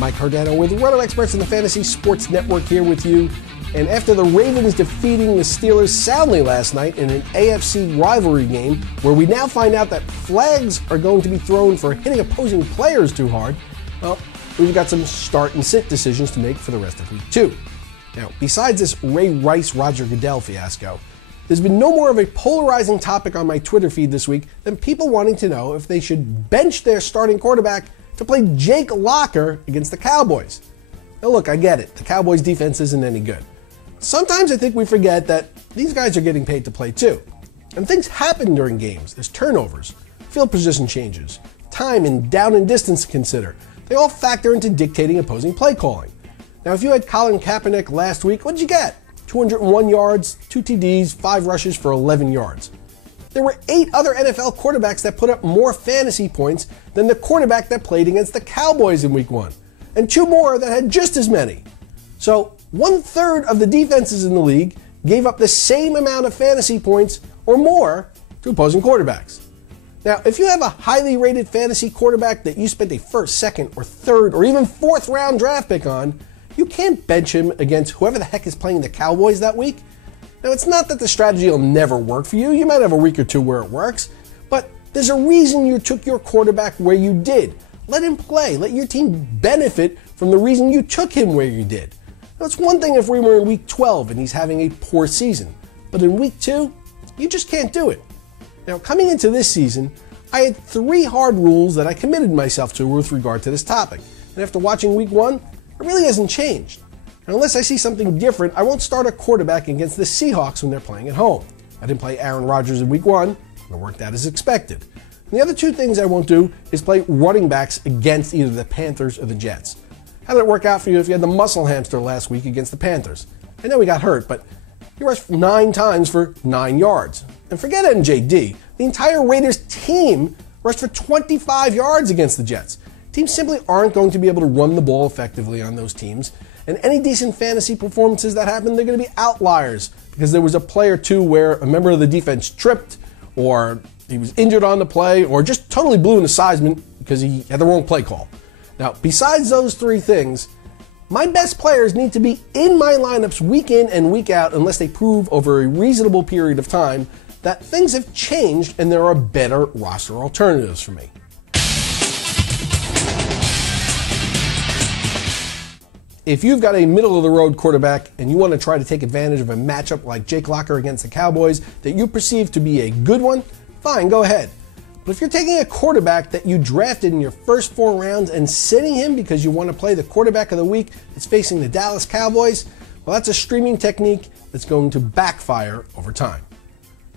Mike Cardano with Roto Experts in the Fantasy Sports Network here with you. And after the Ravens defeating the Steelers soundly last night in an AFC rivalry game, where we now find out that flags are going to be thrown for hitting opposing players too hard, well, we've got some start and sit decisions to make for the rest of week 2. Now, besides this Ray Rice, Roger Goodell fiasco, there's been no more of a polarizing topic on my Twitter feed this week than people wanting to know if they should bench their starting quarterback to play Jake Locker against the Cowboys. Now look, I get it. The Cowboys defense isn't any good. Sometimes I think we forget that these guys are getting paid to play too. And things happen during games. There's turnovers, field position changes, time and down and distance to consider. They all factor into dictating opposing play calling. Now if you had Colin Kaepernick last week, what did you get? 201 yards, 2 TDs, 5 rushes for 11 yards. There were 8 other NFL quarterbacks that put up more fantasy points than the quarterback that played against the Cowboys in week 1, and 2 more that had just as many. So 1/3 of the defenses in the league gave up the same amount of fantasy points or more to opposing quarterbacks. Now, if you have a highly rated fantasy quarterback that you spent a first, second, or third, or even fourth round draft pick on, you can't bench him against whoever the heck is playing the Cowboys that week. Now, it's not that the strategy will never work for you. You might have a week or 2 where it works, but there's a reason you took your quarterback where you did. Let him play. Let your team benefit from the reason you took him where you did. Now, it's one thing if we were in week 12 and he's having a poor season, but in week 2, you just can't do it. Now, coming into this season, I had 3 hard rules that I committed myself to with regard to this topic. And after watching week 1, it really hasn't changed. And unless I see something different, I won't start a quarterback against the Seahawks when they're playing at home. I didn't play Aaron Rodgers in week 1, and it worked out as expected. And the other 2 things I won't do is play running backs against either the Panthers or the Jets. How did it work out for you if you had the muscle hamster last week against the Panthers? I know he got hurt, but he rushed 9 times for 9 yards. And forget MJD, the entire Raiders team rushed for 25 yards against the Jets. Teams simply aren't going to be able to run the ball effectively on those teams, and any decent fantasy performances that happen, they're going to be outliers because there was a play or 2 where a member of the defense tripped, or he was injured on the play, or just totally blew an assignment because he had the wrong play call. Now, besides those 3 things, my best players need to be in my lineups week in and week out unless they prove over a reasonable period of time that things have changed and there are better roster alternatives for me. If you've got a middle-of-the-road quarterback and you want to try to take advantage of a matchup like Jake Locker against the Cowboys that you perceive to be a good one, fine, go ahead. But if you're taking a quarterback that you drafted in your first 4 rounds and sitting him because you want to play the quarterback of the week that's facing the Dallas Cowboys, well, that's a streaming technique that's going to backfire over time.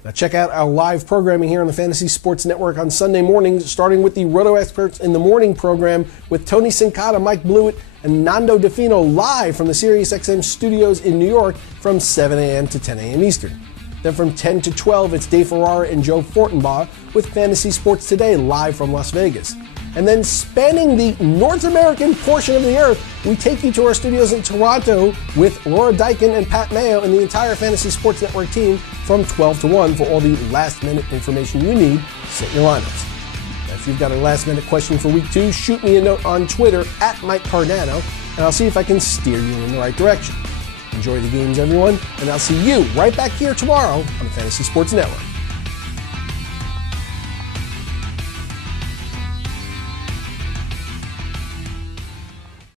Now check out our live programming here on the Fantasy Sports Network on Sunday mornings, starting with the Roto Experts in the Morning program with Tony Sincata, Mike Blewett, and Nando DeFino live from the SiriusXM studios in New York from 7 a.m. to 10 a.m. Eastern. Then from 10 to 12, it's Dave Ferrara and Joe Fortenbaugh with Fantasy Sports Today live from Las Vegas. And then spanning the North American portion of the earth, we take you to our studios in Toronto with Laura Dykin and Pat Mayo and the entire Fantasy Sports Network team from 12 to 1 for all the last-minute information you need to set your lineups. Now, if you've got a last-minute question for week 2, shoot me a note on Twitter at Mike Cardano, and I'll see if I can steer you in the right direction. Enjoy the games, everyone, and I'll see you right back here tomorrow on the Fantasy Sports Network.